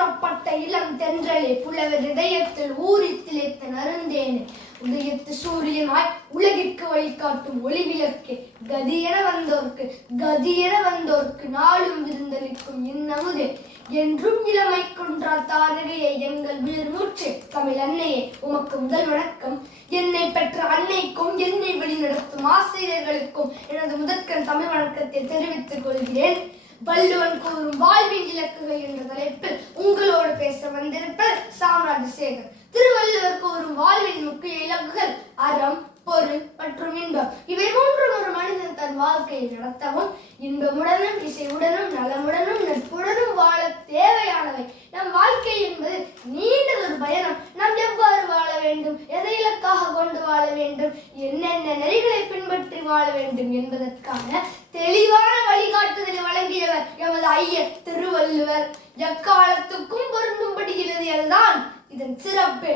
புறப்பட்ட இளம் தென்றலே புலவர் இதயத்தில் ஊறித்திளைத்த நருந்தேனே உதயத்து சூரியனாய் உலகிற்கு வழிகாட்டும் ஒளிவிளக்கே கதியென வந்தோர்க்கு நாளும் விருந்தளிக்கும் இன்னமுதே என்றும் இளமை கொன்றா தாரகையை எங்கள் உயிர் மூச்சு தமிழ் அன்னையே உமக்கு முதல் வணக்கம். என்னை பெற்ற அன்னைக்கும் என்னை வழிநடத்தும் ஆசிரியர்களுக்கும் எனது முதற்கண் தமிழ் வணக்கத்தை தெரிவித்துக் கொள்கிறேன். வள்ளுவன் கூறும் வாழ்வின் இலக்குகள் என்ற தலைப்பில் உங்களோடு பேச வந்திருப்பர் சாம்ராஜ்சேகர். திருவள்ளுவர் கூறும் வாழ்வின் முக்கிய இலக்குகள் அறம், பொருள் மற்றும் இன்பம். இவை மூன்றும் ஒரு மனிதன் தன் வாழ்க்கையை நடத்தவும் இன்பமுடனும் இசையுடனும் நலமுடனும் நட்புடனும் வாழ தேவையானவை. நம் வாழ்க்கை என்பது நீண்டதொரு பயணம். நாம் எவ்வாறு வாழ வேண்டும், எதை இலக்காக கொண்டு வாழ வேண்டும், என்னென்ன நெறிகளை பின்பற்றி வாழ வேண்டும் என்பதற்கான தெளிவான வழிகாட்டுதலை வழங்கியவர் எமது ஐயர் திருவள்ளுவர். எக்காலத்துக்கும் பொருந்தும்படி எழுதியதுதான் இதன் சிறப்பு.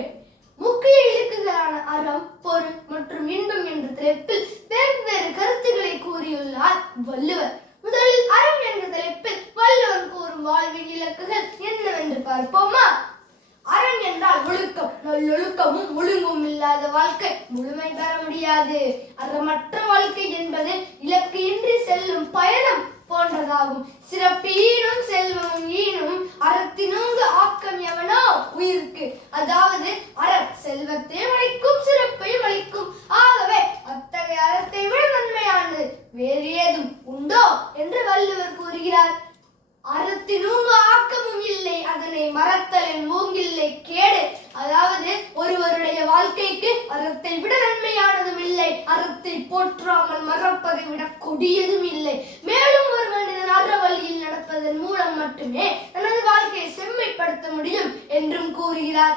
முக்கிய இலக்குகளான அறம், பொருள் மற்றும் இன்பம் என்ற தலைப்பில் வெவ்வேறு கருத்துக்களை கூறியுள்ளார் வள்ளுவர். முதலில் அறம் என்ற தலைப்பில் வள்ளுவர் கூறும் வாழ்வின் இலக்குகள் என்னவென்று பார்ப்போமா? அறம் என்றால் ஒழுக்கம். நல்லொழுக்கமும் ஒழுங்கும் இல்லாத வாழ்க்கை முழுமை பெற முடியாது. அறமற்ற வாழ்க்கை என்பது இலக்கு இன்றி செல்லும் பயணம் போன்றதாகும். சிறப்பீனும் செல்வமும் ஈனும் அறத்தினூங்கு ஆக்கம் எவனோ உயிருக்கு. அதாவது அறம் செல்வத்தையும் அளிக்கும், சிறப்பையும் அளிக்கும். ஆகவே அத்தகைய அறத்தை விட நன்மையானது வேறு ஏதும் உண்டோ என்று வள்ளுவர் கூறுகிறார். அறத்தினூங்கு ஆக்கமும் இல்லை, அதனை மறத்தலின் மூங்கில்லை கேடு. அதாவது ஒருவருடைய வாழ்க்கைக்கு அறத்தை விட நன்மையானதும் இல்லை, அறத்தை போற்றாமல் மறப்பதை விட கொடியதும் இல்லை. மேலும் ஒரு மனிதன் அற வழியில் நடப்பதன் மூலம் மட்டுமே தனது வாழ்க்கையை செம்மைப்படுத்த முடியும் என்றும் கூறுகிறார்.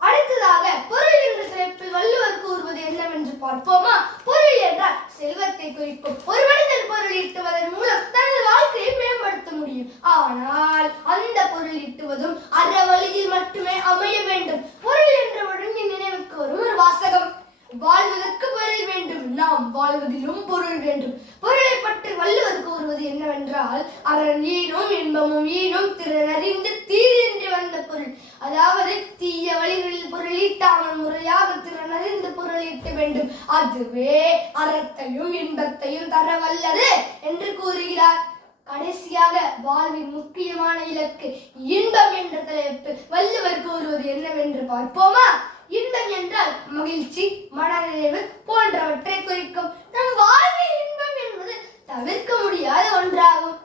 அடுத்ததாக பொருள் என்ற தலைப்பில் வள்ளுவர் கூறுவது என்னவென்று பார்ப்போமா? பொருள் என்றால் செல்வத்தை குறிக்கும். ஒரு மனிதன் பொருள் ஈட்டுவதன் மூலம் தனது வாழ்க்கையை மேம்படுத்த முடியும். ஆனால் அந்த பொருள் ஈட்டுவதும் அற வழியில் மட்டுமே அமைய வேண்டும். பொருள் என்றவுடன் நினைவுக்கு வரும் ஒரு வாசகம், வாழ்வதற்கு பொருள் வேண்டும், நாம் வாழ்வதிலும் பொருள் வேண்டும். பொருளை பற்றி வள்ளுவர் கூறுவது என்னவென்றால் அரண் ஈனும் இன்பமும் ஈனும் திறனறிந்து தீதின்றி வந்த பொருள். அதாவது தீய வழிகளில் பொருள் ஈட்டாமல் முறையாக திறனறிந்து பொருள் ஈட்ட வேண்டும். அதுவே அறத்தையும் இன்பத்தையும் தர வல்லது என்று கூறுகிறார். கடைசியாக வாழ்வின் முக்கியமான இலக்கு இன்பம் என்ற தலைப்பு வள்ளுவர் கூறுவது என்னவென்று பார்ப்போமா? இன்பம் என்றால் மகிழ்ச்சி, மனநிறைவு போன்றவற்றை குறிக்கும். நம் வாழ்வில் இன்பம் என்பது தவிர்க்க முடியாத ஒன்றாகும்.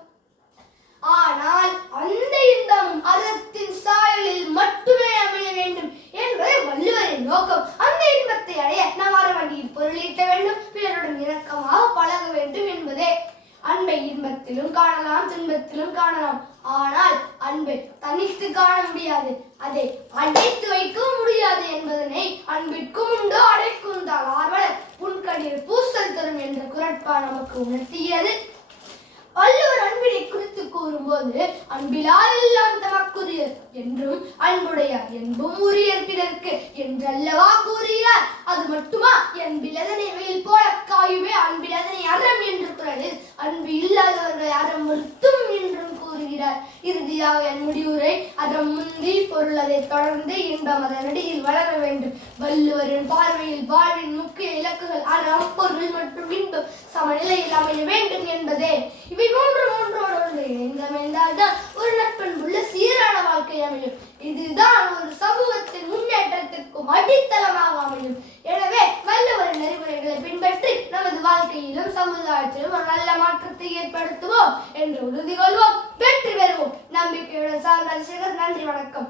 ஆனால் அந்த இன்பம் அறத்தின் சாயலில் மட்டுமே அமைய வேண்டும் என்பது வள்ளுவரின் நோக்கம். அந்த இன்பத்தை அடைய நாம் அற வழியில் பொருள் ஈட்ட வேண்டும், பிறருடன் இணக்கமாக பழக வேண்டும் என்பதே. அன்பை இன்பத்திலும் காணலாம், துன்பத்திலும் காணலாம். ஆனால் அன்பை தனித்து காண முடியாது, அதை அடைத்து வைக்கவும் முடியாது என்பதனை அன்பிற்கும் உண்டோ அடைக்கும் தான் ஆர்வலர் புன்கடியில் பூசல் தரும் என்ற குறட்பா நமக்கு உணர்த்தியது. வள்ளுவர் அன்பினை குறித்து கூறும்போது அன்பிலார் எல்லாம் தமக்குரியர் என்றும் அன்புடையார் என்பும் உரியர் பிறர்க்கு என்றல்லவா கூறுகிறார். அது மட்டுமா, என்பிலதனை வெயில் போல காயுமே அன்பிலதனை அறம் என்று குரலில் அன்பு இல்லாதவர்களை அறம் வருத்தும் என்றும் கூறுகிறார். இறுதியாக என் முடிவுரை அறம் முந்தி பொருள் அதை தொடர்ந்து இன்பம் அதனடியில் வளர வேண்டும். வள்ளுவரின் பார்வையில் வாழ்வின் முக்கிய இலக்குகள் அறம், பொருள் மற்றும் இன்பம் சமநிலையில் அமைய வேண்டும் என்பதே. இவை மூன்றோடு ஒன்று இணைந்தமைந்தால்தான் ஒரு நட்பண்புள்ள சீரான வாழ்க்கை அமையும். இதுதான் ஒரு சமூகத்தின் முன்னேற்றத்திற்கும் அடித்தளமாக அமையும். எனவே வள்ளுவரின் நெறிமுறைகளை பின்பற்றி நமது வாழ்க்கையிலும் சமுதாயத்திலும் ஒரு நல்ல மாற்றத்தை ஏற்படுத்துவோம் என்று உறுதி கொள்வோம். வெற்றி பெறுவோம். நம்பிக்கையுடன் சாம்ராஜ்சேகர். நன்றி, வணக்கம்.